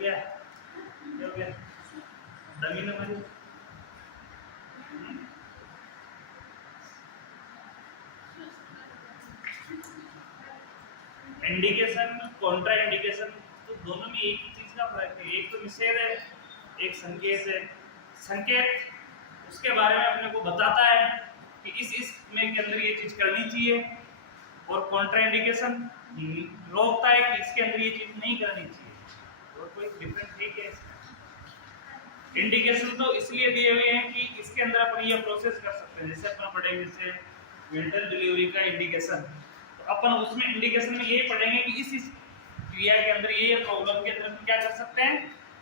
गया क्या हो गया डमी ना मेरी इंडिकेशन कॉन्ट्रा इंडिकेशन तो दोनों में एक ही चीज का फर्क है। एक तो निषेध है, एक संकेत है। संकेत उसके बारे में अपने को बताता है कि इस में के अंदर ये चीज करनी चाहिए, और कॉन्ट्रा इंडिकेशन रोकता है कि इसके अंदर ये चीज नहीं करनी चाहिए। और कोई डिफरेंस है क्या इसमें? इंडिकेशन तो इसलिए दिए हुए हैं कि इसके अंदर अपन ये प्रोसेस कर सकते हैं। जैसे अपन पढ़ेंगे जैसे मेंटल डिलीवरी का इंडिकेशन, तो अपन उसमें इंडिकेशन में ये पढ़ेंगे कि इस क्रिया के अंदर ये प्रॉब्लम के अंदर क्या कर सकते हैं,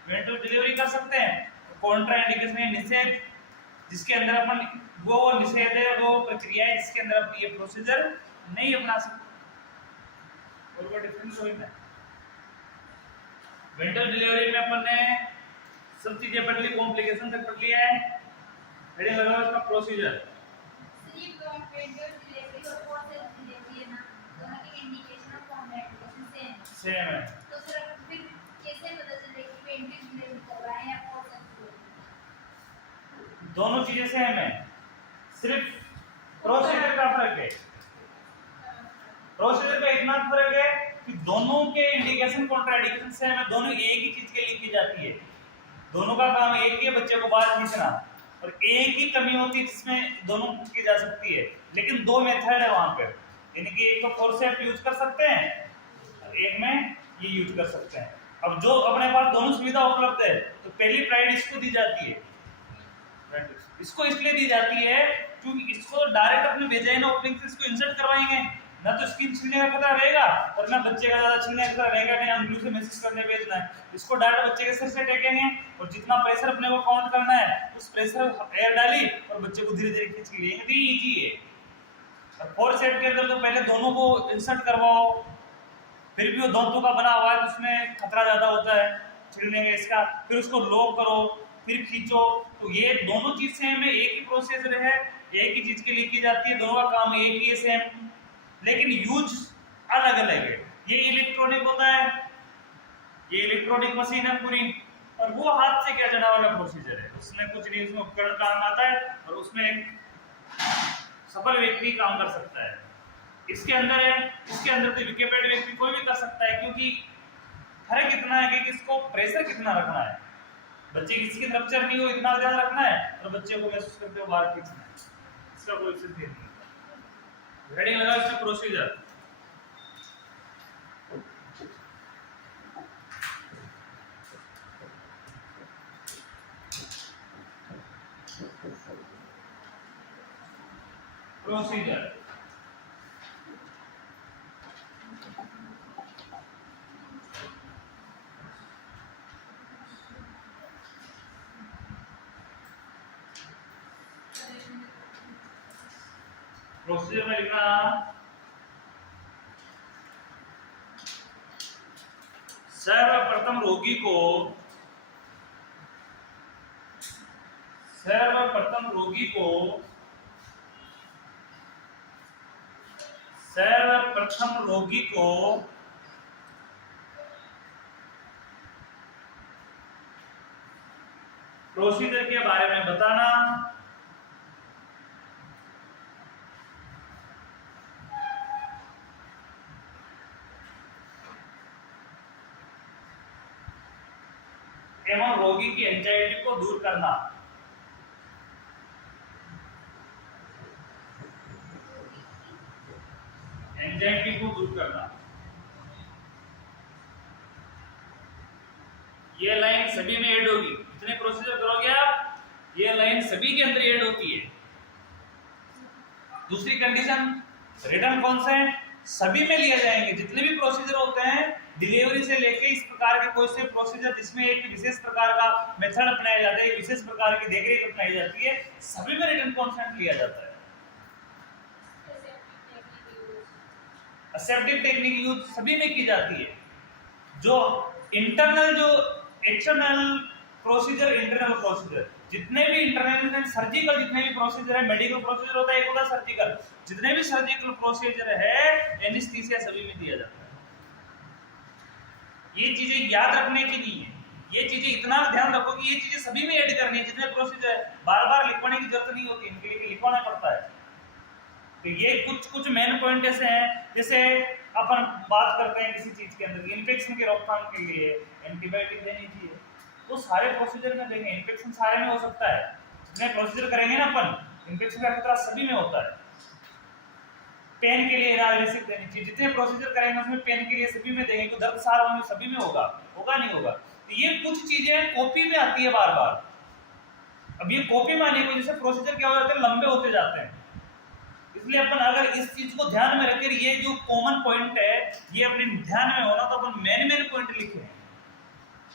मेंटल डिलीवरी कर सकते हैं। कॉन्ट्रा इंडिकेशन है निषेध, जिसके अंदर अपन वो निषेध है, वो प्रक्रिया है जिसके अंदर अपन ये प्रोसीजर नहीं अपना सकते। और वो डिफरेंस होता है। मेंटल डिलीवरी में अपन ने सब चीजें पढ़ ली, कॉम्प्लिकेशन तक पढ़ लिया है। हेडिंग लगाओ इसका प्रोसीजर। सेम है। तो सर फिर कैसे पता चले कि पेंटिंग डिलीवरी कर रहा है या पोर्शन? दोनों चीजें सेम है, सिर्फ प्रोसीजर का फर्क है। प्रोसीजर का इतना फर्क है कि दोनों के इंडिकेशन कॉन्ट्राडिक्शन सेम है, दोनों एक ही चीज के लिए की जाती है। दोनों का काम एक ही है, बच्चे को बाहर खींचना, और एक ही कमी होती है जिसमें दोनों की जा सकती है। लेकिन दो मेथड है वहां पे, यानी कि एक तो फोर्सेप यूज कर सकते हैं, एक में ये यूज कर सकते हैं। अब जो अपने पास दोनों सुविधा उपलब्ध है, तो पहली प्रायोरिटी इसको दी जाती है। इसको इसलिए दी जाती है क्योंकि इसको डायरेक्ट अपने वेजाइना ओपनिंग से इसको इंसर्ट करवाएंगे, ना तो स्किन छीलने का खतरा रहेगा और ना बच्चे का ज्यादा छीलने का खतरा रहेगा, नहीं अंगुली से मैसेज करने भेजना है। इसको डायरेक्ट बच्चे के सिर से टेकेंगे, और जितना प्रेशर अपने को काउंट करना है उस प्रेशर एयर डाली और बच्चे को धीरे धीरे खींच के लिए, ये इजी है। और फोर सेट के अंदर तो पहले दोनों को इंसर्ट करवाओ, फिर भी वो दांतों का बना हुआ है तो उसमें खतरा ज्यादा होता है छिलने का इसका, फिर उसको लॉक करो, फिर खींचो। तो ये दोनों चीज सेम है, एक ही प्रोसेसर है, एक ही चीज के लिए की जाती है, दोनों का काम एक ही है सेम, लेकिन यूज अलग अलग है। ये इलेक्ट्रॉनिक होता है, ये इलेक्ट्रॉनिक मशीन है पूरी, और वो हाथ से क्या जाना वाला प्रोसीजर है, उसमें कुछ नहीं, उसमें उपकरण काम आता है और उसमें एक सफल व्यक्ति काम कर सकता है। इसके अंदर है, इसके अंदर तो विकेपेड व्यक्ति कोई भी कर सकता है, क्योंकि फर्क इतना है कि इसको प्रेशर कितना रखना है, बच्चे की स्किन रप्चर नहीं हो इतना ध्यान रखना है, और बच्चे को महसूस करते हो बाहर खींचना है, इसका कोई सिद्ध नहीं। हेडिंग लगा इसका प्रोसीजर। प्रोसीजर प्रोसीजर में लिखना सर्वप्रथम रोगी को सर्वप्रथम रोगी को प्रोसीजर के बारे में बताना, एवं रोगी की एंजाइटी को दूर करना। एंजाइटी को दूर करना, ये लाइन सभी में ऐड होगी, जितने प्रोसीजर करोगे आप, ये लाइन सभी के अंदर ऐड होती है। दूसरी कंडीशन, रिटर्न कॉन्सेंट सभी में लिए जाएंगे, जितने भी प्रोसीजर होते हैं डिलीवरी से लेके इस प्रकार के कोई से प्रोसीजर जिसमें एक विशेष प्रकार का मेथड अपनाया जाता है, एक विशेष प्रकार की देखरेख अपनाई जाती है, सभी में रिटर्न कॉन्सेंट लिया जाता है। असेप्टिव टेक्निक यूज सभी में की जाती है। जो इंटरनल, जो एक्सटर्नल प्रोसीजर, इंटरनल प्रोसीजर, जितने भी इंटरनल सर्जिकल जितने भी प्रोसीजर है, मेडिकल प्रोसीजर होता है, एक होता है सर्जिकल, जितने भी सर्जिकल प्रोसीजर है एनेस्थीसिया सभी में दिया जाता है। ये चीजें याद रखने की नहीं है, ये चीजें इतना ध्यान रखो कि ये चीजें सभी में ऐड करनी है। जितने प्रोसीजर बार बार लिखवाने की जरूरत नहीं होती, इनके लिए लिखवाना पड़ता है। तो ये कुछ मेन पॉइंट ऐसे हैं, जैसे अपन बात करते हैं किसी चीज के अंदर इन्फेक्शन की रोकथाम के लिए एंटीबायोटिक देनी चाहिए, तो सारे प्रोसीजर में देंगे। इन्फेक्शन सारे में हो सकता है, जितने प्रोसीजर करेंगे ना अपन, इन्फेक्शन का खतरा सभी में होता है। पेन के लिए एनालिसिस देनी चाहिए, जितने प्रोसीजर करेंगे उसमें पेन के लिए सभी में देंगे, तो दर्द सारा में सभी में होगा नहीं होगा। तो ये कुछ चीजें कॉपी में आती है बार बार। अब ये कॉपी में आने की वजह से प्रोसीजर क्या हो जाते हैं, लंबे होते जाते हैं। इसलिए अपन अगर इस चीज को ध्यान में रखकर ये जो कॉमन पॉइंट है ये अपने ध्यान में होना, तो अपन मेन पॉइंट लिखे,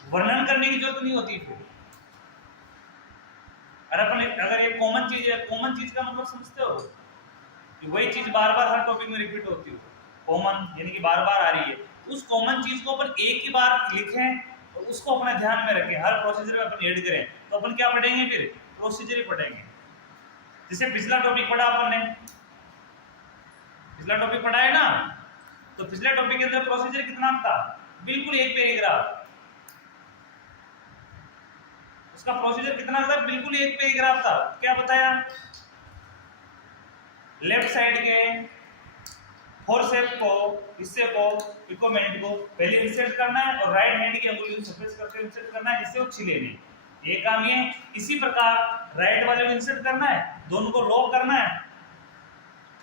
वर्णन करने की जरूरत नहीं होती फिर। अगर ये कॉमन चीज है, कॉमन चीज का मतलब समझते हो कि वही चीज बार बार हर टॉपिक में रिपीट होती हो, कॉमन यानी कि बार बार आ रही है, उस कॉमन चीज को अपन एक ही बार लिखें और उसको अपने ध्यान में रखें, हर प्रोसीजर में अपन ऐड करें, तो अपन क्या पढ़ेंगे फिर, प्रोसीजर ही पढ़ेंगे। जैसे पिछला टॉपिक पढ़ा अपन ने, पिछला टॉपिक पढ़ा है ना, तो पिछले टॉपिक के अंदर प्रोसीजर कितना था, बिल्कुल एक पैराग्राफ। उसका प्रोसीजर कितना था, बिल्कुल एक पैराग्राफ था। क्या बताया, लेफ्ट साइड के फोरसेप्स को, हिस्से को, इक्विपमेंट को पहले इंसर्ट करना है और राइट हैंड की अंगुली को सप्रेस करके इंसर्ट करना है जिससे वो छिले नहीं, ये काम ये। इसी प्रकार राइट वाले को इंसर्ट करना है, दोनों को लॉक करना है,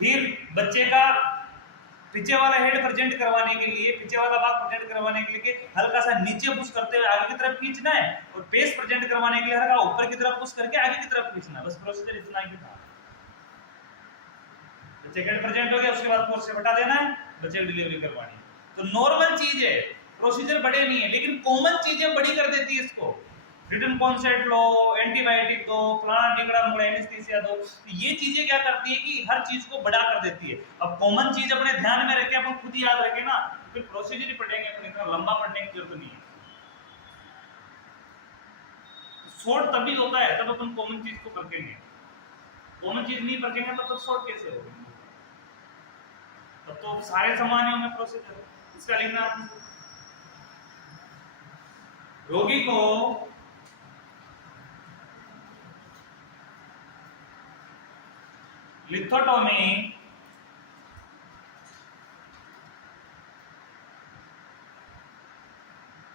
फिर बच्चे का पीछे वाला हेड प्रेजेंट करवाने के लिए, पीछे वाला भाग प्रेजेंट करवाने के लिए हल्का सा नीचे पुश करते हुए आगे की तरफ खींचना है, और फेस प्रेजेंट करवाने के लिए हल्का ऊपर की तरफ पुश करके आगे की तरफ खींचना। बस प्रोसीजर इतना ही था। बच्चे का हेड प्रेजेंट हो गया, उसके बाद फोर्स से हटा देना है, बच्चे की डिलीवरी करवानी है। तो नॉर्मल चीज है, प्रोसीजर बड़े नहीं है, लेकिन कॉमन चीजें बड़ी कर देती है इसको। रिटन कॉन्सेप्ट लो, एंटीबायोटिक दो, फलाना टिकड़ा मुकड़ा एनेस्थीसिया दो, तो ये चीजें क्या करती है कि हर चीज को बड़ा कर देती है। अब कॉमन चीज अपने ध्यान में रखे, अपन खुद याद रखे ना, फिर प्रोसीजर ही पढ़ेंगे, अपन इतना लंबा पढ़ने की जरूरत नहीं है। शॉर्ट तभी होता है तब अपन कॉमन चीज को पढ़ेंगे, कॉमन चीज नहीं पढ़ेंगे तब तो शॉर्ट कैसे होगा, तब तो सारे समान है उनमें प्रोसीजर। इसका लिखना, रोगी को लिथोटोमी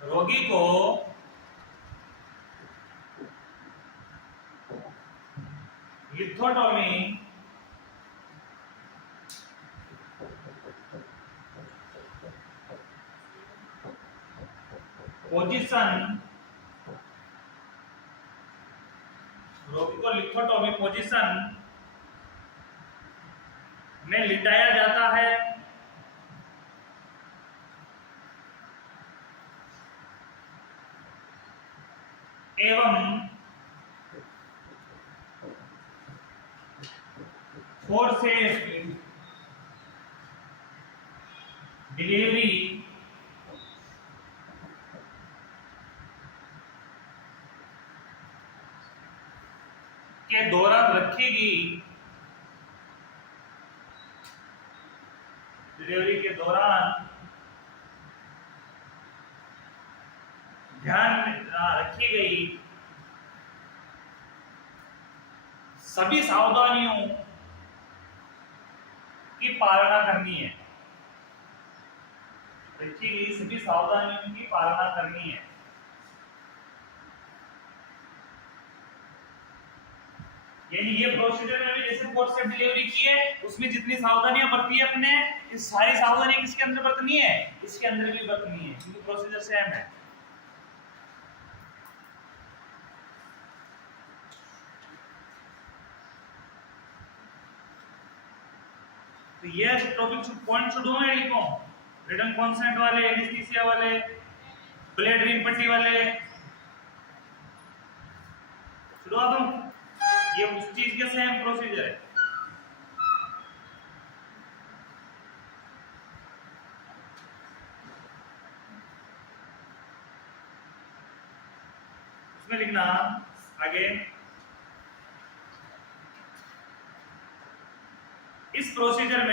रोगी को लिथोटोमी पोजीशन, रोगी को लिथोटोमी पोजीशन में लिटाया जाता है एवं फोर्सेस डिलीवरी के दौरान रखेगी, डिलीवरी के दौरान ध्यान रखी गई सभी सावधानियों की पालना करनी है, रखी गई सभी सावधानियों की पालना करनी है। यानी ये प्रोसीजर में भी जैसे फोर्सेप डिलीवरी की है, उसमें जितनी सावधानियां बरती है अपने, इस सारी सावधानियां किसके अंदर बरतनी है, इसके अंदर भी बरतनी है, क्योंकि प्रोसीजर सेम है। तो ये टॉपिक पॉइंट शुरू में लिखो, रिटन कॉन्सेंट वाले, एनेस्थीसिया वाले, ब्लेड रिंग पट्टी वाले, शुरुआत हो, ये उस चीज के सेम प्रोसीजर है। उसमें लिखना आगे, इस प्रोसीजर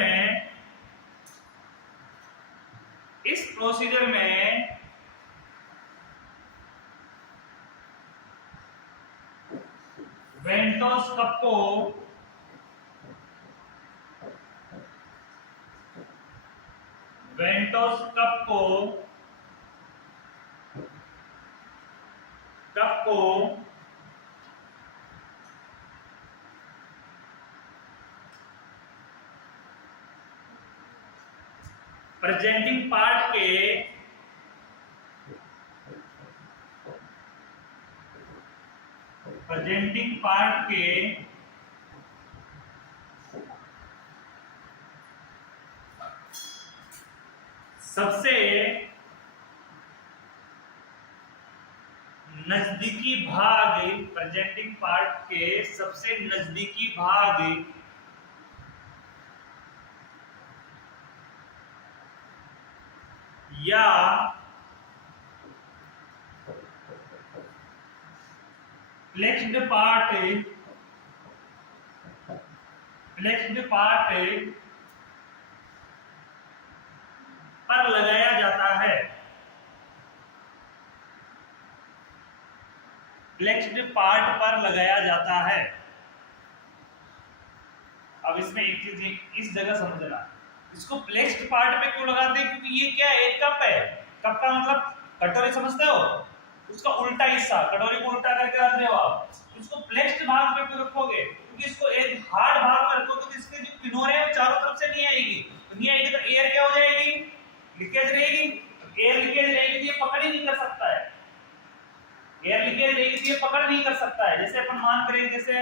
में वेंटोस कप को प्रेजेंटिंग पार्ट के सबसे नजदीकी भाग, प्रेजेंटिंग पार्ट के सबसे नजदीकी भाग या फ्लेक्स्ड पार्ट पर लगाया जाता है। फ्लेक्स्ड पार्ट पर लगाया जाता है। अब इसमें एक चीज इस जगह समझना, इसको फ्लेक्स्ड पार्ट पे क्यों लगाते हैं? क्योंकि ये क्या है, एक कप है। कप का मतलब कटोरी समझते हो, उसका उल्टा हिस्सा, कटोरी को उल्टा करके रख रहे हो आप, इसको फ्लेक्स्ड भाग पे क्यों रखोगे? क्योंकि इसको एक हार्ड भाग में रखोगे तो इसके जो किनारे हैं चारों तरफ से नहीं आएगी, तो नहीं आएगी तो एयर क्या हो जाएगी, लीकेज रहेगी। एयर लीकेज रहेगी तो ये पकड़ ही नहीं कर सकता है। एयर लीकेज रहेगी तो ये पकड़ नहीं कर सकता है। जैसे अपन मान करें, जैसे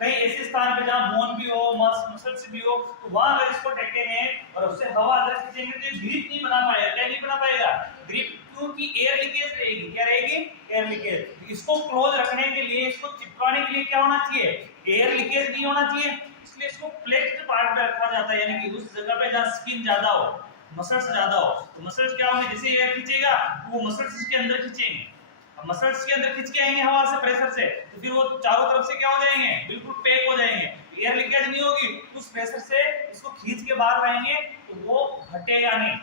कहीं ऐसे स्थान पे जहां बोन भी हो, मसल्स भी हो, तो वहां अगर इसको टेकेंगे और उससे हवा अंदर खींचेंगे तो ये ग्रिप नहीं बना पाएगा। क्या नहीं बना पाएगा? ग्रिप, क्योंकि एयर लीकेज रहेगी। क्या रहेगी? Air leakage. इसको क्लोज रखने के लिए, इसको चिपकाने के लिए क्या होना चाहिए? एयर लीकेज नहीं होना चाहिए। इसलिए इसको फ्लेक्स्ड पार्ट पे रखा जाता है, यानी कि उस जगह पे जहां स्किन ज्यादा हो, मसल्स ज्यादा हो। तो मसल्स क्या होंगे, जैसे एयर खींचेगा वो मसल्स इसके अंदर खींचेंगे, मसल्स के अंदर खींच के आएंगे हवा से, प्रेशर से, तो फिर वो चारों तरफ से क्या हो जाएंगे, बिल्कुल पैक हो जाएंगे। एयर लीकेज नहीं होगी, उस प्रेशर से इसको खींच के बाहर रहेंगे तो वो हटेगा नहीं,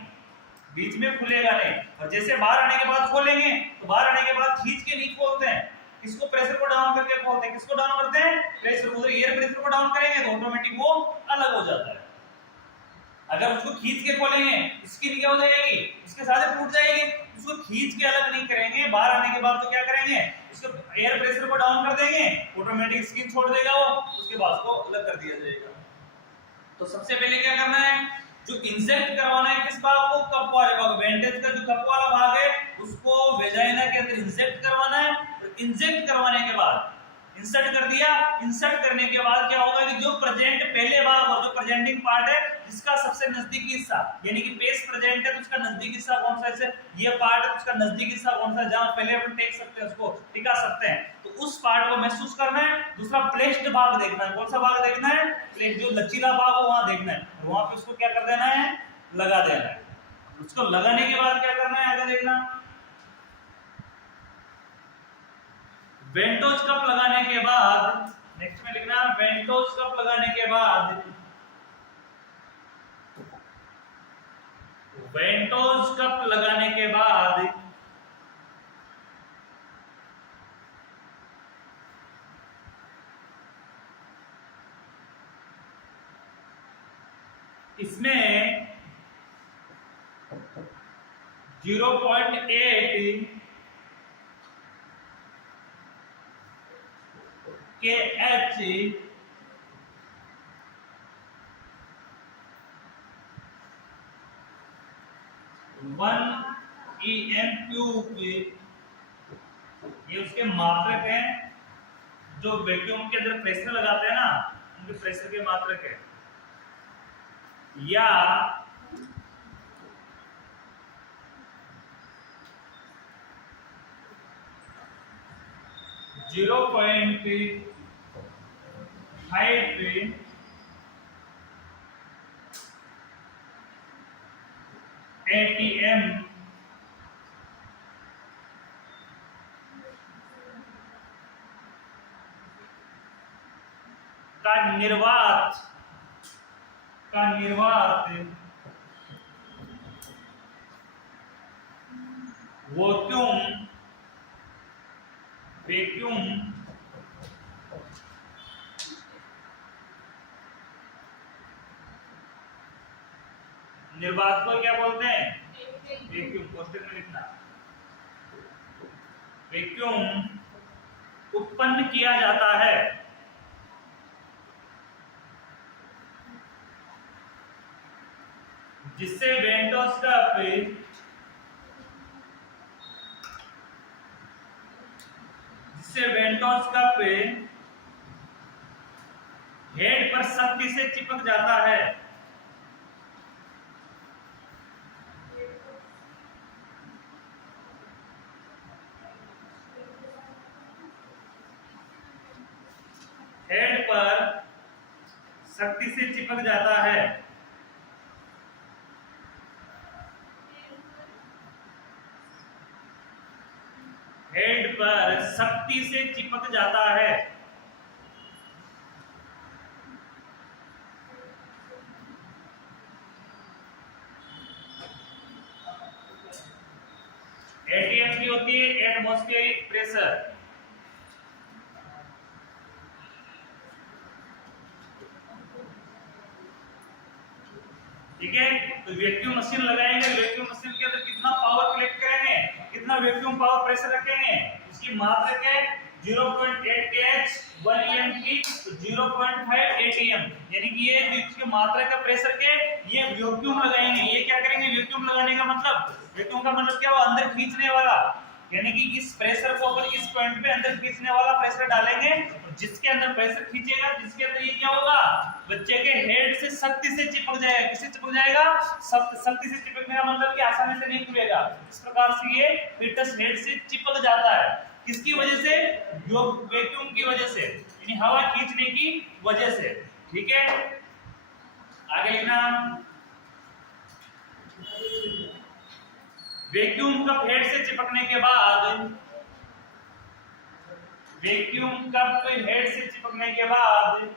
बीच में खुलेगा नहीं। और जैसे बाहर आने के बाद खोलेंगे तो बाहर आने के बाद खींच के नहीं खोलते हैं, इसको प्रेशर को डाउन करके खोलते हैं। किसको डाउन करते हैं? प्रेशर को। एयर प्रेशर को डाउन करेंगे तो ऑटोमेटिक वो अलग हो जाता है। अगर उसको खींच के खोलेंगे, स्किन क्या हो जाएगी, उसके साथ टूट जाएगी। उसको खींच के अलग नहीं करेंगे, बाहर आने के बाद तो क्या करेंगे, उसको एयर प्रेशर को डाउन कर देंगे, ऑटोमेटिक स्किन छोड़ देगा वो, उसके बाद उसको अलग कर दिया जाएगा। तो सबसे पहले क्या करना है, जो इंजेक्ट करवाना है किस भाग को, कप वाले भाग, वेंटेज का जो कप वाला भाग है उसको वेजाइना के अंदर इंजेक्ट करवाना है। तो इंजेक्ट करवाने के बाद इंसर्ट कर दिया, इंसर्ट करने के बाद क्या होगा कि जो प्रेजेंट पहले भाग और जो प्रेजेंटिंग पार्ट है जिसका सबसे नजदीकी हिस्सा, यानी कि पेस प्रेजेंट है तो उसका नजदीकी हिस्सा कौन सा है, ये पार्ट है, उसका नजदीकी हिस्सा कौन सा है, जहां पहले अपन टेक सकते हैं उसको टिका सकते हैं, तो उस पार्ट को महसूस करना है। दूसरा फ्लेक्स्ड भाग देखना है। कौन सा भाग देखना है? फ्लेक्स, जो लचीला भाग हो वहां देखना है, वहां पे उसको क्या कर देना है, लगा देना है। उसको लगाने के बाद क्या करना है, आगे देखना। वेंटोज कप लगाने के बाद, नेक्स्ट में लिखना वेंटोज कप लगाने के बाद, वेंटोज कप लगाने के बाद इसमें 0.8 kH 1 EM³ ये उसके मात्रक हैं, जो वैक्यूम के अंदर प्रेशर लगाते हैं ना, उनके प्रेशर के मात्रक है। या (0.5 ATM का निर्वात वैक्यूम निर्वात को क्या बोलते हैं? वैक्यूम। क्वेश्चन में लिखना, वैक्यूम उत्पन्न किया जाता है जिससे वेंटोस कप हेड पर सख्ती से चिपक जाता है। हेड पर सख्ती से चिपक जाता है। हेड पर सख्ती से चिपक जाता है। एटीएम की होती है एटमॉस्फेरिक प्रेशर। ठीक है, तो वैक्यूम मशीन लगाएंगे, वैक्यूम मशीन के अंदर कितना पावर कलेक्ट करेंगे, कितना वैक्यूम पावर प्रेशर रखेंगे, उसकी मात्रक है 0.8 kH 1 EM की 0.5 ATM, यानी कि ये इसकी मात्रा का प्रेशर के ये वैक्यूम लगाएंगे। ये क्या करेंगे, वैक्यूम लगाने का मतलब, वैक्यूम का मतलब क्या, वो अंदर खींचने वाला, यानी कि इस प्रेशर को अगर इस पॉइंट पे अंदर खींचने वाला प्रेशर डालेंगे, जिसके अंदर प्रेशर खींचेगा, जिसके अंदर ये क्या होगा, बच्चे के हेड से सख्ती से चिपक जाएगा। किससे चिपक जाएगा? सख्ती से चिपकने का मतलब कि आसानी से नहीं खुलेगा। इस प्रकार से ये फीटस हेड से चिपक जाता है। किसकी वजह से? वैक्यूम की वजह से, यानी हवा खींचने की वजह से। ठीक है, आगे लिखना, वैक्यूम कप हेड से चिपकने के बाद, वैक्यूम कप हेड से चिपकने के बाद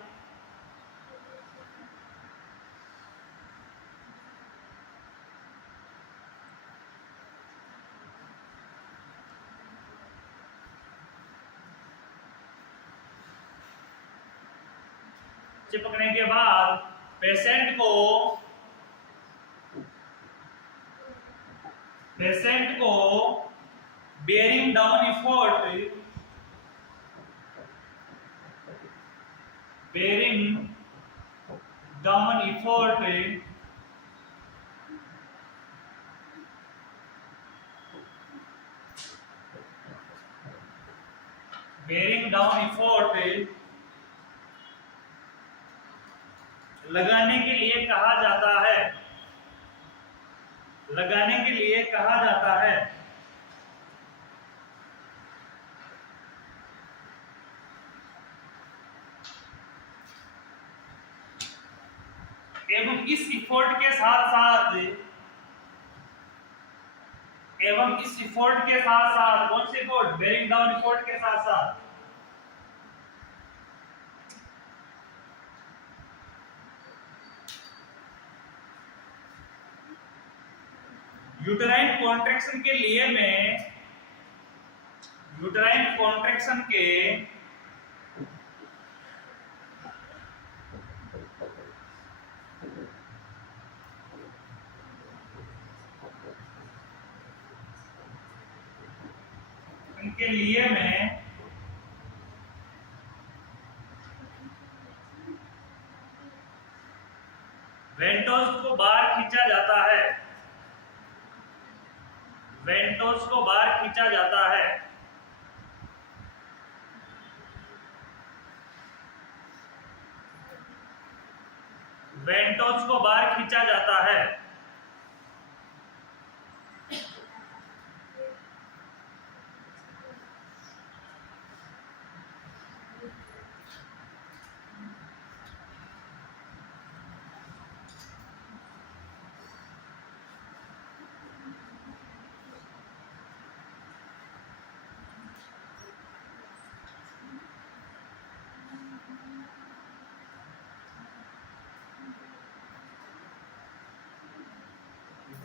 पेशेंट को bearing down effort, bearing down effort bearing down effort लगाने के लिए कहा जाता है, लगाने के लिए कहा जाता है। एवं इस इफोर्ट के साथ साथ, एवं इस इफोर्ट के साथ साथ, कौन से इफोर्ट? बेयरिंग डाउन इफोर्ट के साथ साथ यूटेराइन कॉन्ट्रैक्शन के लिए मैं, यूटेराइन कॉन्ट्रैक्शन के लिए मैं वेंटोस को बाहर खींचा जाता है, वेंटोस को बाहर खींचा जाता है। वेंटोस को बाहर खींचा जाता है।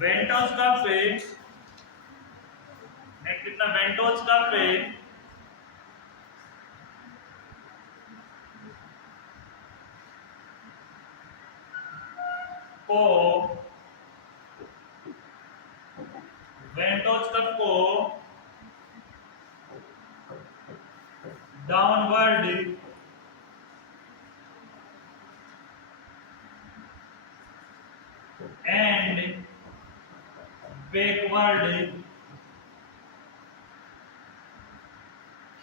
वेंटोस का फेज, नेक्स्ट कितना, वेंटोस का फेज को वेंटोज कप को डाउनवर्ड एंड बैकवर्ड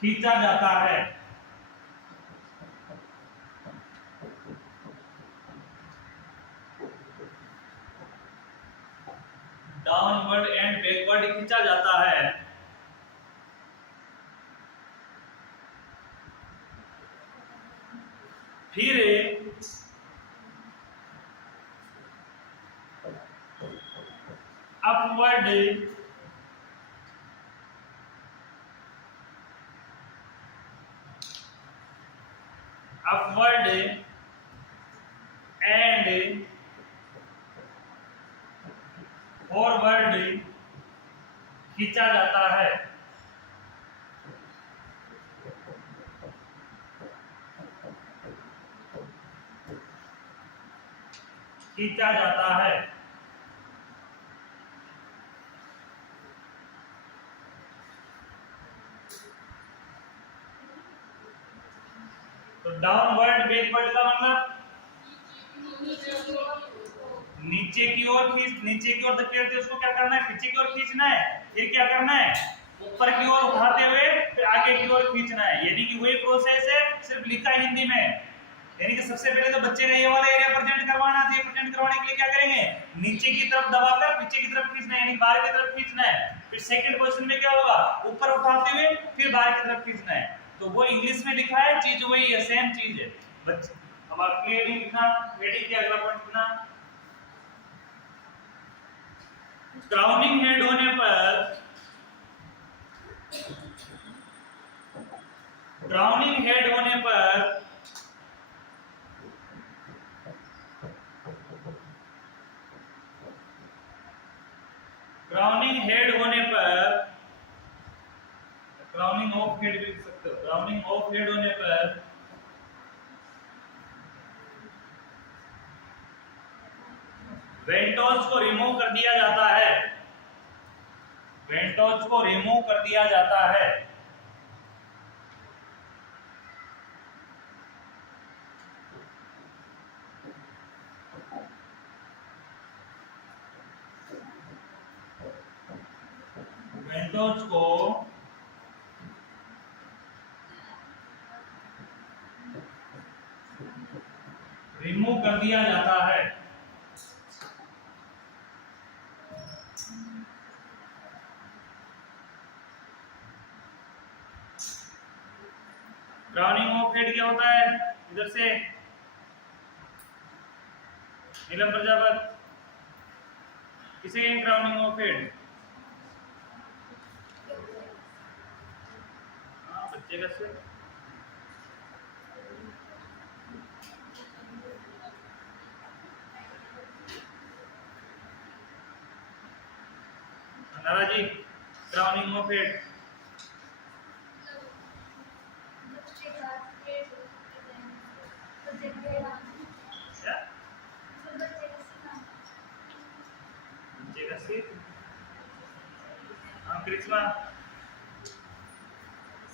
खींचा जाता है। डाउनवर्ड एंड बैकवर्ड खींचा जाता है। फिर अपवर्ड एंड फॉरवर्ड खींचा जाता है। खींचा जाता है। तो डाउनवर्ड बैकवर्ड का मतलब नीचे की ओर धकेलते उसको क्या करना है, पीछे की ओर खींचना है। फिर क्या करना है, ऊपर की ओर उठाते हुए फिर आगे की ओर खींचना है। यानी कि वही प्रोसेस है, सिर्फ लिखा है हिंदी में। यानी कि सबसे पहले तो बच्चे ने ये वाला एरिया प्रेजेंट करवाना है। प्रेजेंट करवाने के लिए क्या करेंगे, नीचे की तरफ दबाकर पीछे की तरफ खींचना है, यानी बाहर की तरफ खींचना है। फिर सेकंड पोजीशन में क्या होगा, ऊपर उठाते हुए फिर बाहर की तरफ खींचना है। तो वो इंग्लिश में लिखा है, चीज वही है, सेम चीज है। बच्चे अब आप क्लियरली लिखना, हेडिंग के अगला पॉइंट लिखना। क्राउनिंग हेड होने पर क्राउनिंग हेड होने पर क्राउनिंग हेड होने पर क्राउनिंग ऑफ हेड भी लिख सकते हो। क्राउनिंग ऑफ हेड होने पर वेंटोज को रिमूव कर दिया जाता है। वेंटोज को रिमूव कर दिया जाता है। वेंटोज को रिमूव कर दिया जाता है। क्राउनिंग ऑफ हेड क्या होता है, इधर से नीलम प्रजापत किसे कहेंगे क्राउनिंग ऑफ हेड? हाँ, बच्चे का से नारा जी, क्राउनिंग ऑफ हेड करिश्मा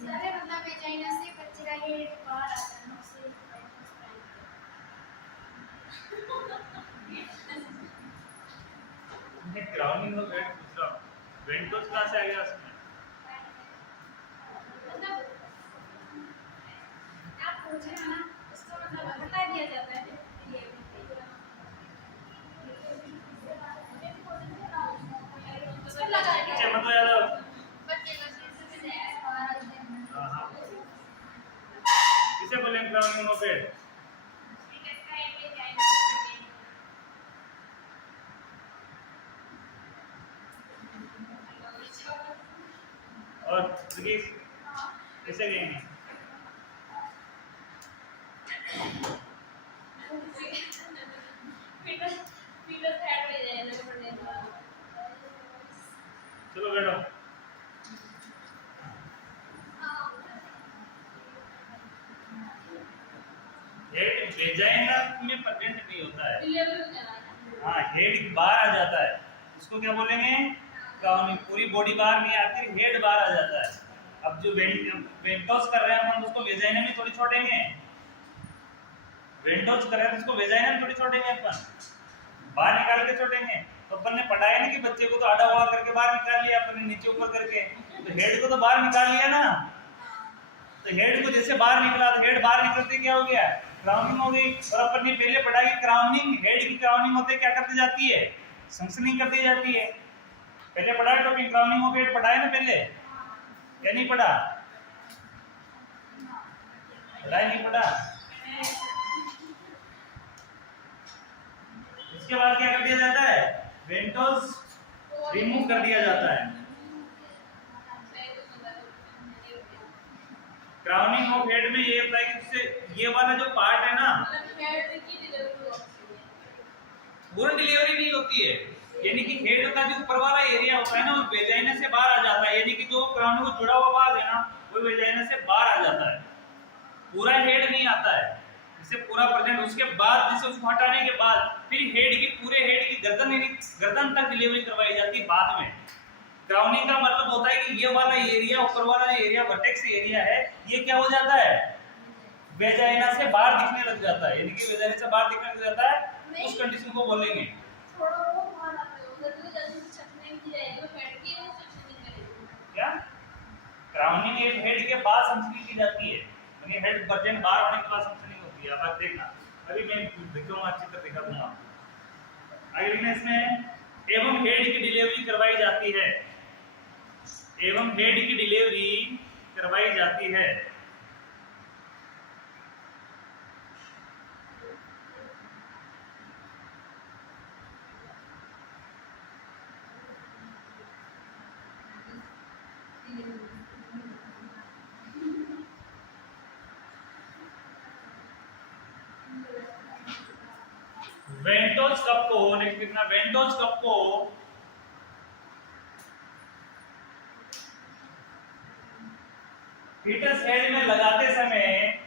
सारे मतलब वेजाइना से बच्चे का ये बाहर आता है उससे क्राउनिंग ऑफ हेड पूछ रहा हूँ, वेंटोज कहाँ से आ गया उसमें? मतलब आप पूछ रहे हो ना, उसको मतलब बता दिया जाता है ये उसको लगा अच्छा मतलब यादव बच्चे का से बाहर आते हैं। हाँ हाँ किसे बोलेंगे क्राउनिंग ऑफ हेड? और किसे कहेंगे? चलो बैठो। हेड वेजाइना में प्रेजेंट नहीं होता है। हाँ, हेड बाहर आ जाता है, उसको क्या बोलेंगे? क्राउनिंग पूरी बॉडी बाहर नहीं आती, हेड बाहर आ जाता है। अब जो वेंटोस कर रहे हैं हम उसको वेजाइना में थोड़ी छोड़ेंगे, वेंटोस कर रहे हैं उसको वेजाइना में थोड़ी छोड़ेंगे, अपन बाहर निकाल के छोड़ेंगे। तो अपन ने पढ़ाया ना कि बच्चे को तो आधा हुआ करके बाहर निकाल लिया अपन ने, नीचे ऊपर करके, तो हेड को तो बाहर निकाल लिया ना। तो हेड को जैसे बाहर निकला तो हेड बाहर निकलते क्या हो गया, क्राउनिंग हो गई। और अपन ने पहले पढ़ा कि क्राउनिंग, हेड की क्राउनिंग होते क्या करती जाती है, सनसनिंग कर दी जाती है। पहले पढ़ा है टॉपिक क्राउनिंग ऑफ हेड, पढ़ा है ना पहले, या नहीं पढ़ा? पढ़ा है नहीं पढ़ा? इसके बाद क्या कर दिया जाता है, वेंटोस रिमूव कर दिया जाता है। क्राउनिंग ऑफ हेड में ये होता है कि इससे ये वाला जो पार्ट है ना, पूर्ण डिलीवरी नहीं होती है, यानी कि हेड का जो ऊपर वाला एरिया होता है ना, वो वेजाइना से बाहर आ जाता है, यानी कि जो क्राउनिंग को जुड़ा हुआ भाग है ना, वो वेजाइना से बाहर आ जाता है, पूरा हेड नहीं आता है। इसे पूरा प्रेजेंट उसके बाद जिसे उसको हटाने के बाद फिर हेड की, पूरे हेड की गर्दन तक डिलीवरी करवाई जाती है बाद में। क्राउनिंग का मतलब होता है कि ये वाला एरिया, ऊपर वाला जो एरिया वर्टेक्स एरिया है, ये क्या हो जाता है, वेजाइना से बाहर दिखने लग जाता है, यानी कि वेजाइना से बाहर दिखने लग जाता है, उस कंडीशन को बोलेंगे। क्या क्राउनिंग हेड के बाद सनसनिंग की जाती है, यानी हेड वर्जन बाहर होने के बाद सनसनिंग होती है। अब देखना, अभी मैं दिखाऊंगा, अच्छी तरह दिखा दूंगा। आगे लिखना इसमें, एवं हेड की डिलीवरी करवाई जाती है, एवं हेड की डिलीवरी करवाई जाती है। वेंटोस कप को, नेक्स्ट लिखना, वेंटोस कप को फीटस हेड में लगाते समय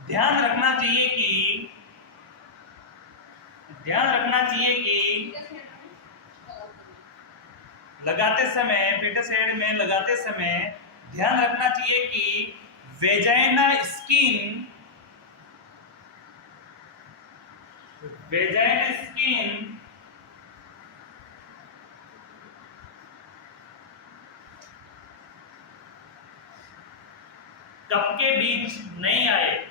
ध्यान रखना चाहिए कि लगाते समय, फीटस हेड में लगाते समय ध्यान रखना चाहिए कि वेजाइना स्किन कप के बीच नहीं आए।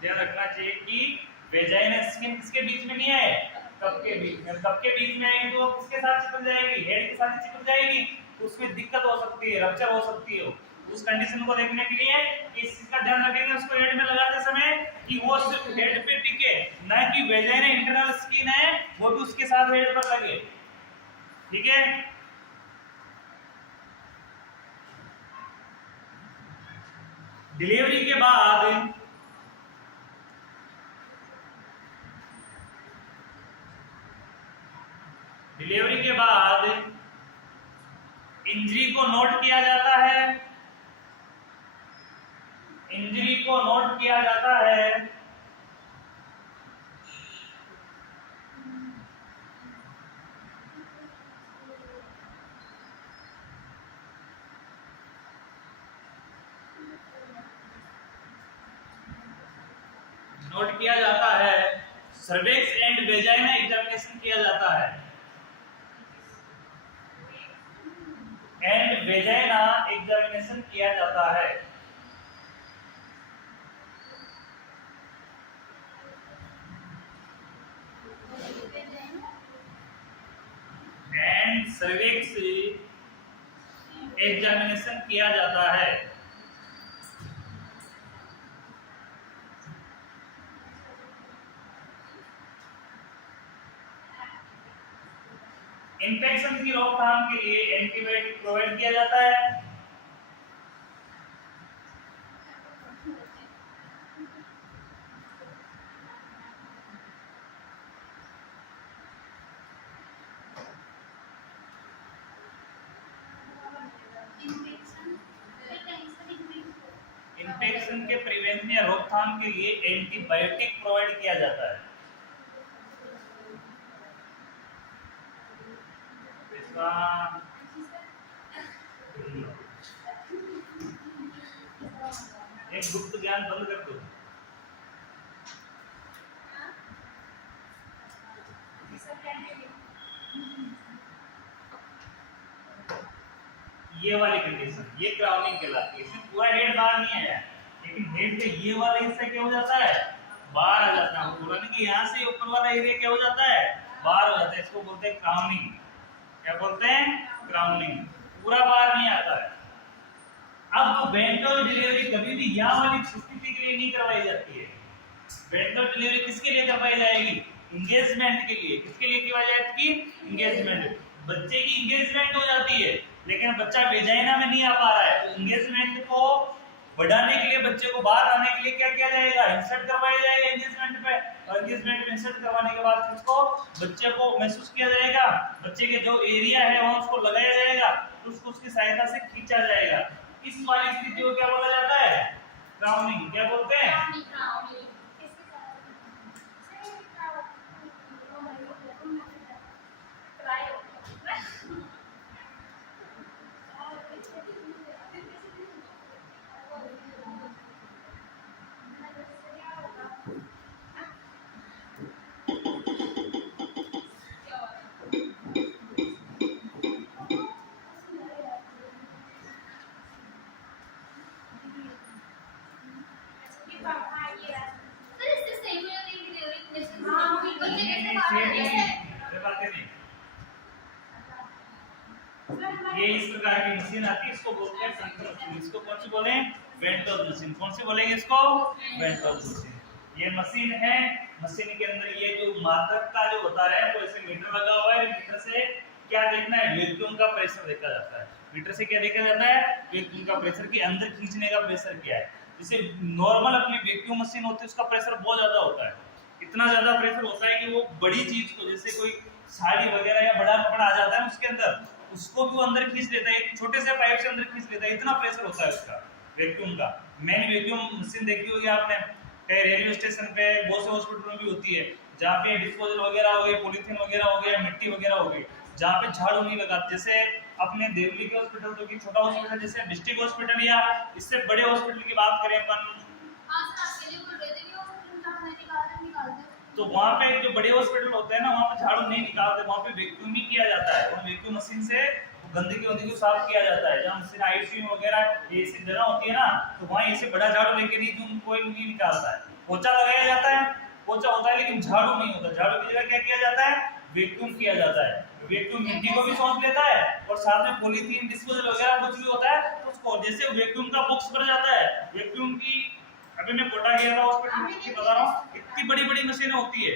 ध्यान रखना चाहिए कि वेजाइना स्किन किसके बीच में नहीं आए, कप के बीच में। कप के बीच में आएगी तो किसके साथ चिपक जाएगी, हेड के साथ चिपक जाएगी, उसमें दिक्कत हो सकती है, रप्चर हो सकती है। उस कंडीशन को देखने के लिए इस चीज का ध्यान रखेंगे उसको हेड में लगाते समय कि वो सिर्फ हेड पे टिके, ना कि वेजाइना इंटरनल स्किन है वो भी उसके साथ हेड पर लगे। ठीक है, डिलीवरी के बाद इंजरी को नोट किया जाता है, इंजरी को नोट किया जाता है। नोट किया जाता है, सर्विक्स एंड वेजाइना एग्जामिनेशन किया जाता है, एंड वेजाइना एग्जामिनेशन किया जाता है। एंड सर्विक्स एग्जामिनेशन किया जाता है। इन्फेक्शन की रोकथाम के लिए एंटीबायोटिक प्रोवाइड किया जाता है। इन्फेक्शन के प्रिवेंशन या रोकथाम के लिए एंटीबायोटिक प्रोवाइड किया जाता है। का एक गुप्त ज्ञान बंद कर दो। ये वाली कंडीशन ये क्राउनिंग कहलाती है। इसमें पूरा हेड बाहर नहीं आया, लेकिन हेड का ये वाला हिस्सा क्या हो जाता है, बाहर आ जाता है। पूरा नहीं कि यहाँ से ऊपर वाला एरिया क्या हो जाता है, बाहर हो जाता है। इसको बोलते हैं क्राउनिंग। क्या बोलते हैं, क्राउनिंग। पूरा बाहर नहीं आता है। अब वेंट्रल डिलीवरी कभी भी यहाँ वाली स्थिति के लिए नहीं करवाई जाती है। वेंट्रल डिलीवरी किसके लिए करवाई जाएगी, इंगेजमेंट के लिए। किसके लिए करवाई जाएगी, इंगेजमेंट। बच्चे की इंगेजमेंट हो जाती है लेकिन बच्चा वेजाइना में नहीं आ पा रहा है, तो इंगेजमेंट को बढ़ाने के लिए, बच्चे को बाहर आने के लिए क्या किया जाएगा, इंसर्ट करवाया जाएगा इंगेजमेंट पे। और इंगेजमेंट में इंसर्ट करवाने के बाद उसको बच्चे को महसूस किया जाएगा, बच्चे के जो एरिया है वहां उसको लगाया जाएगा, तो उसको उसकी सहायता से खींचा जाएगा। इस वाली स्थिति को क्या बोला जाता है, क्राउनिंग। क्या बोलते हैं, ये इस प्रकार की मशीन आती है, इसको बोलते हैं सेंट्रल मशीन। इसको कौन सी बोले, वेंट्रोस मशीन। कौन सी बोलेंगे इसको, वेंट्रोस मशीन। ये मशीन है, मशीन के अंदर ये जो मात्रक का जो होता है वो ऐसे मीटर लगा हुआ है। मीटर से क्या देखना है, वैक्यूम का प्रेशर देखा जाता है। मीटर से क्या देखा जाता है, वैक्यूम का प्रेशर, के अंदर खींचने का प्रेशर क्या है। जैसे नॉर्मल अपनी वैक्यूम मशीन होती है उसका प्रेशर बहुत ज्यादा होता है, इतना ज्यादा प्रेशर होता है कि वो बड़ी चीज को, जैसे कोई साड़ी वगैरह या बड़ा कपड़ा आ जाता है उसके अंदर, उसको भी वो अंदर खींच लेता है, एक छोटे से पाइप से अंदर खींच लेता है, इतना प्रेशर होता है उसका वैक्यूम का। मेन वैक्यूम मशीन देखी होगी आपने, कई रेलवे स्टेशन पे, बहुत से हॉस्पिटल में भी होती है, जहाँ पे डिस्पोजल वगैरह हो गए, पॉलीथीन वगैरह हो गया, मिट्टी वगैरह हो गई, जहाँ पे झाड़ू नहीं लगा। जैसे अपने देवली के हॉस्पिटल, जो कि छोटा हॉस्पिटल, जैसे डिस्ट्रिक्ट हॉस्पिटल या इससे बड़े हॉस्पिटल की बात करें अपन, तो वहाँ पे जो बड़े हॉस्पिटल होते हैं ना, वहाँ पे झाड़ू नहीं निकालते, वहाँ पे वैक्यूम ही किया जाता है। वैक्यूम मशीन से गंदगी को साफ किया जाता है। जहाँ मशीन आईसीयू वगैरह ऐसी जगह होती है ना, तो वहाँ ऐसे बड़ा झाड़ू लेके नहीं, कोई नहीं निकालता है। पोछा लगाया जाता है, पोछा होता है लेकिन झाड़ू नहीं होता। झाड़ू की जगह क्या किया जाता है, वैक्यूम किया जाता है। वैक्यूम मिट्टी को भी सोख लेता है और साथ में पॉलीथीन, डिस्पोजल वगैरह कुछ भी होता है तो उसको, जैसे वैक्यूम का बॉक्स भर जाता है। वैक्यूम की, अभी मैं कोटा गया था हॉस्पिटल में, बता रहा हूँ, इतनी बड़ी बड़ी मशीनें होती है,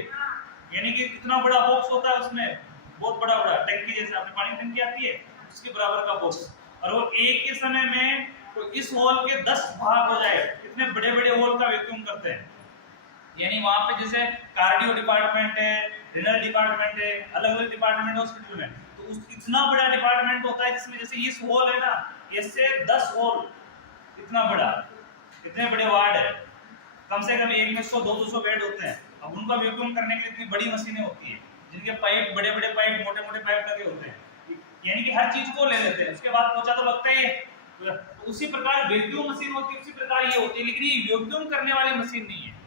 यानी कि इतना बड़ा बॉक्स होता है, उसमें बहुत बड़ा बड़ा टंकी, जैसे आपने पानी टंकी आती है उसके बराबर का बॉक्स, और वो एक ही समय में तो इस होल के 10 भाग हो जाए, इतने बड़े बड़े होल का वैक्यूम करते हैं। यानी वहां पे जैसे कार्डियो डिपार्टमेंट है, रिनल डिपार्टमेंट है, अलग अलग डिपार्टमेंट हॉस्पिटल में, तो उस इतना बड़ा डिपार्टमेंट होता है जिसमें जैसे इस होल है ना, इससे 10 होल, इतना बड़ा, इतने बड़े वार्ड है, कम से कम एक में 100-200 बेड होते हैं। अब उनका वैक्यूम करने के लिए इतनी बड़ी मशीनें होती है, जिनके पाइप, बड़े बड़े पाइप, मोटे मोटे पाइप लगे होते हैं, यानी कि हर चीज को ले लेते हैं। उसके बाद पोछा तो लगता ही है। तो उसी प्रकार वैक्यूम मशीन होती है, उसी प्रकार ये होती है, लेकिन ये वैक्यूम करने वाली मशीन नहीं है।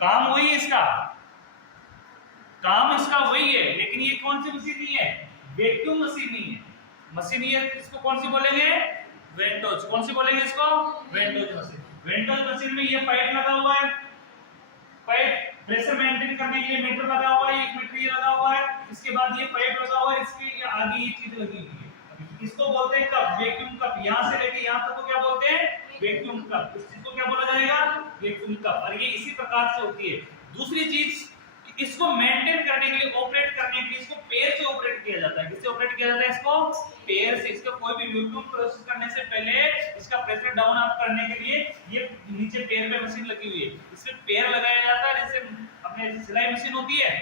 काम वही है इसका, काम इसका वही है, लेकिन ये कौन सी मशीन नहीं है, वैक्यूम मशीन नहीं है। मशीन ये, इसको कौन सी बोलेंगे, वेंटोज। कौन सी बोलेंगे इसको, वेंटोज मशीन। वेंटोज मशीन में ये पाइप लगा हुआ है, पाइप प्रेशर मेंटेन करने के लिए मीटर लगा हुआ है, एक मीटर ये लगा हुआ है, इसके बाद ये पाइप लगा हुआ है, इसके आगे ये चीज लगी हुई है, इसको बोलते हैं कप, वैक्यूम कप। यहां से लेके यहां तक को क्या बोलते हैं, वैक्यूम कप। इस चीज को क्या बोला जाएगा, वैक्यूम कप। और ये इसी प्रकार से होती है। दूसरी चीज, इसको मेंटेन करने के लिए, ऑपरेट करने के लिए इसको पैर से ऑपरेट किया जाता है। किससे ऑपरेट किया जाता है, इसको पैर से। इसका कोई भी वैक्यूम प्रोसेस करने से पहले इसका प्रेशर डाउन अप करने के लिए ये नीचे पैर पे मशीन लगी हुई है, इसमें पैर लगाया जाता है। जैसे अपने सिलाई मशीन होती है,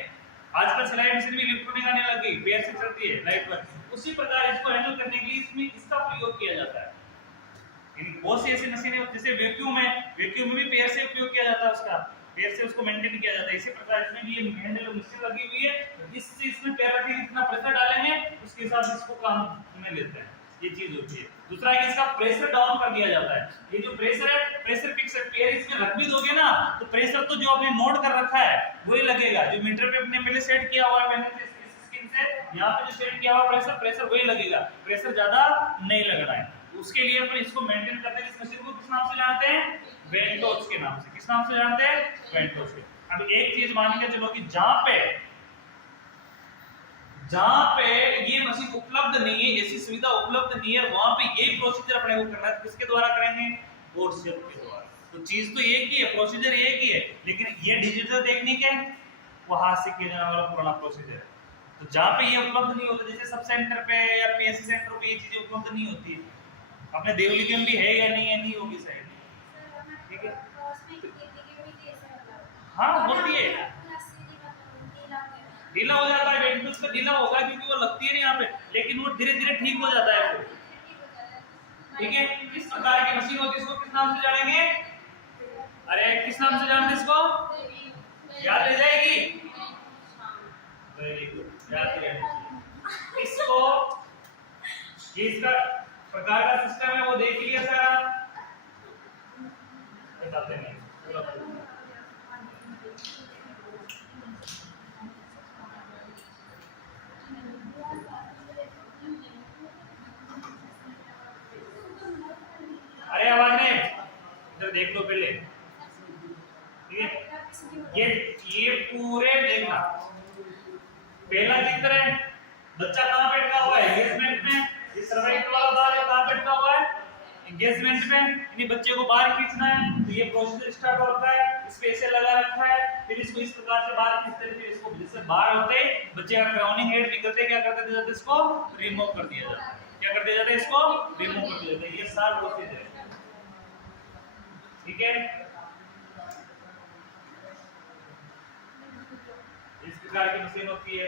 आजकल सिलाई मशीन भी इलेक्ट्रॉनिक आने लग गई, पैर से चलती है लाइट पर, उसी प्रकार इसको हैंडल करने के लिए इसमें इसका प्रयोग किया जाता है। बहुत सी ऐसी मशीनें, जैसे वैक्यूम है, वैक्यूम में भी पैर से उपयोग किया जाता है उसका, पैर से उसको मेंटेन किया जाता है। इसी प्रकार इसमें भी ये हैंडल और मशीन लगी हुई है, इससे इसमें पैर रखेंगे, कितना प्रेशर डालेंगे उसके हिसाब से इसको काम में लेते हैं, ये चीज होती है। दूसरा है कि इसका प्रेशर डाउन कर दिया जाता है। ये जो प्रेशर है, प्रेशर फिक्स है, पैर इसमें रख भी दोगे ना तो प्रेशर तो जो आपने नोट कर रखा है वही लगेगा, जो मीटर पे अपने पहले सेट किया हुआ है पहले से स्किन से, यहाँ पे जो सेट किया हुआ प्रेशर वही लगेगा, प्रेशर ज्यादा नहीं लग रहा है। उसके लिए अपन इसको मेंटेन करते हैं। इस मशीन को किस नाम से जानते हैं? वेंटोज के नाम से। किस नाम से जानते हैं? वेंटोज के। अब एक चीज मान के चलो कि जहां पे ये मशीन उपलब्ध नहीं है, ऐसी सुविधा उपलब्ध नहीं है, वहां पे ये प्रोसीजर अपने को करना है। किसके द्वारा करेंगे? फोर्सेप के द्वारा। तो चीज तो एक ही है, प्रोसीजर एक ही है, लेकिन ये डिजिटल टेक्निक है, वो हाथ से किया जाने वाला पुराना प्रोसीजर है। तो जहां पे ये उपलब्ध नहीं होता, जैसे सब सेंटर पे या पीएससी सेंटर पे ये चीजें उपलब्ध नहीं होती है, अपने देवली में भी है या नहीं है, नहीं होगी शायद, ठीक है। हाँ होती है, ढीला हो जाता है, वेंटूस का ढीला होगा क्योंकि वो लगती है नहीं यहाँ पे, लेकिन वो धीरे धीरे ठीक हो जाता है फिर, ठीक है। इस प्रकार की मशीन होती है। इसको किस नाम से जानेंगे? अरे किस नाम से जानते इसको? याद रह जाएगी? वेरी गुड, याद रहेगी। इसको इसका प्रकार का सिस्टम है वो देख लिया सारा, बताते नहीं अरे आवाज नहीं, इधर देख लो पहले, ठीक है। ये पूरे देखना, पहला चित्र है, बच्चा कहाँ बैठा हुआ है? एंगेजमेंट में। इस सर्वाइकल वाला बार कहाँ बैठा हुआ है? एंगेजमेंट में। इन्हीं बच्चे को बाहर खींचना है, तो ये प्रोसीजर स्टार्ट होता है, इस पे ऐसे लगा रखा है, फिर इसको इस प्रकार से बाहर खींचते हैं, फिर इसको जैसे बाहर होते बच्चे का क्राउनिंग हेड निकलते क्या करते थे, इसको रिमूव कर दिया जाता है। क्या कर दिया जाता है? इसको रिमूव कर दिया जाता है। ये सारा प्रोसीजर है, ठीक है। इस प्रकार की मशीन होती है,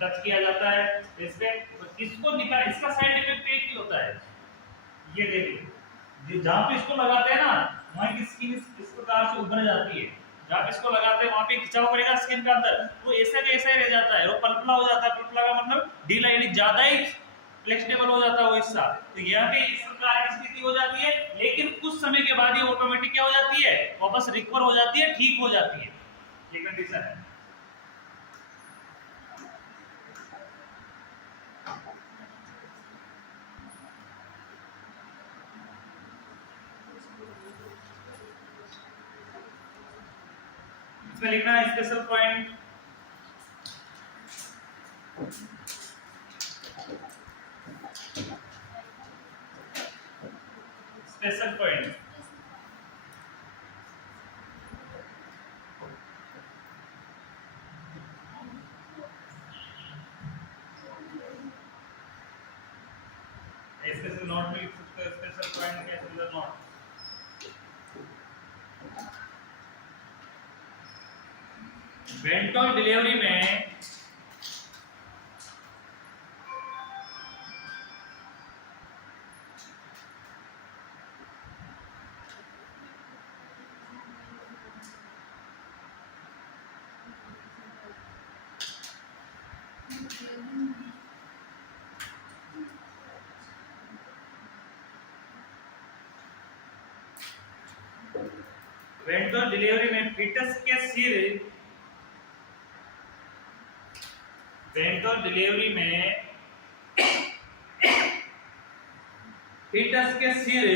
टच किया जाता है इस पे, तो इसको निकाल, इसका साइड इफेक्ट एक ही होता है, ये देखिए, जहां पे इसको लगाते हैं ना वहां की स्किन इस प्रकार से उभर जाती है, जहां पे इसको लगाते हैं वहां पे खिंचाव करेगा स्किन के अंदर, वो ऐसा का ऐसा ही रह जाता है, वो पलपला हो जाता है। पलपला का मतलब ढीला, यानी ज्यादा ही फ्लेक्सिबल हो जाता है वो हिस्सा। तो यहाँ पे इस प्रकार की स्थिति हो जाती है, लेकिन कुछ समय के बाद ये ऑटोमेटिक क्या हो जाती है? वापस रिकवर हो जाती है, ठीक हो जाती है, ये कंडीशन है। इसमें लिखना है special point, special point. Special note में लिख सकते हो, स्पेशल पॉइंट या स्पेशल नोट। वेंटोल डिलीवरी में वेंटोल डिलीवरी में फीटस के सिर, वेंटोल डिलीवरी में फीटस के सिर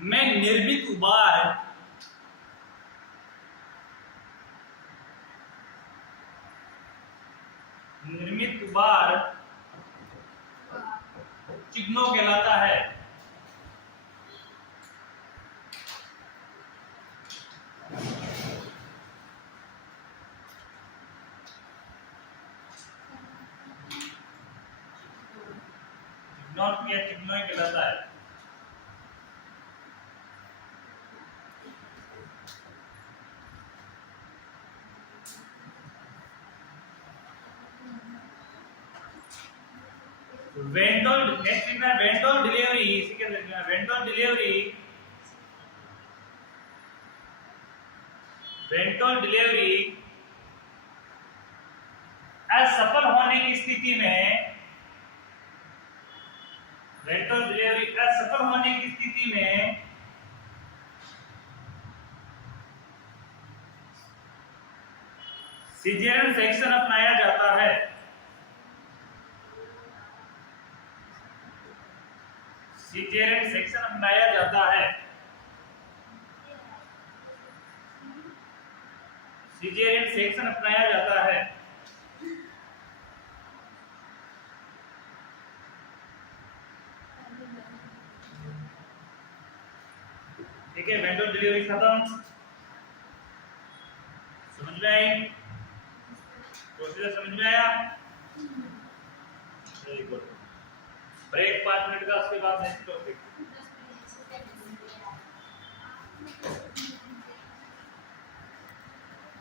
में निर्मित उबार चिग्नो कहलाता है। चिग्नो या चिग्नो कहलाता है। वेंटोल डिलीवरी, इसी के वेंटोल डिलीवरी असफल होने की स्थिति में वेंट्रल डिलीवरी असफल होने की स्थिति में सिजेरियन सेक्शन अपनाया जाता है। सिजेरियन सेक्शन अपनाया जाता है। सिजेरियन सेक्शन अपनाया जाता है। ठीक है, वेंट्रल डिलीवरी खत्म। समझ में आई? प्रोसीजर समझ में आया? Very good. ब्रेक 5 मिनट का, उसके बाद नेक्स्ट